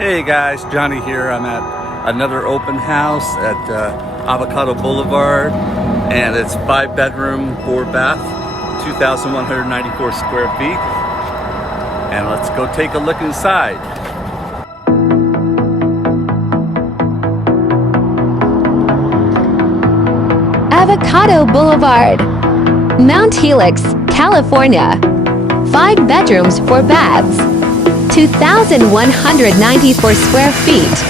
Hey guys, Johnny here. I'm at another open house at Avocado Boulevard, and it's 5-bedroom, 4-bath, 2,194 square feet. And let's go take a look inside. Avocado Boulevard, Mount Helix, California. 5 bedrooms, 4 baths, 2,194 square feet.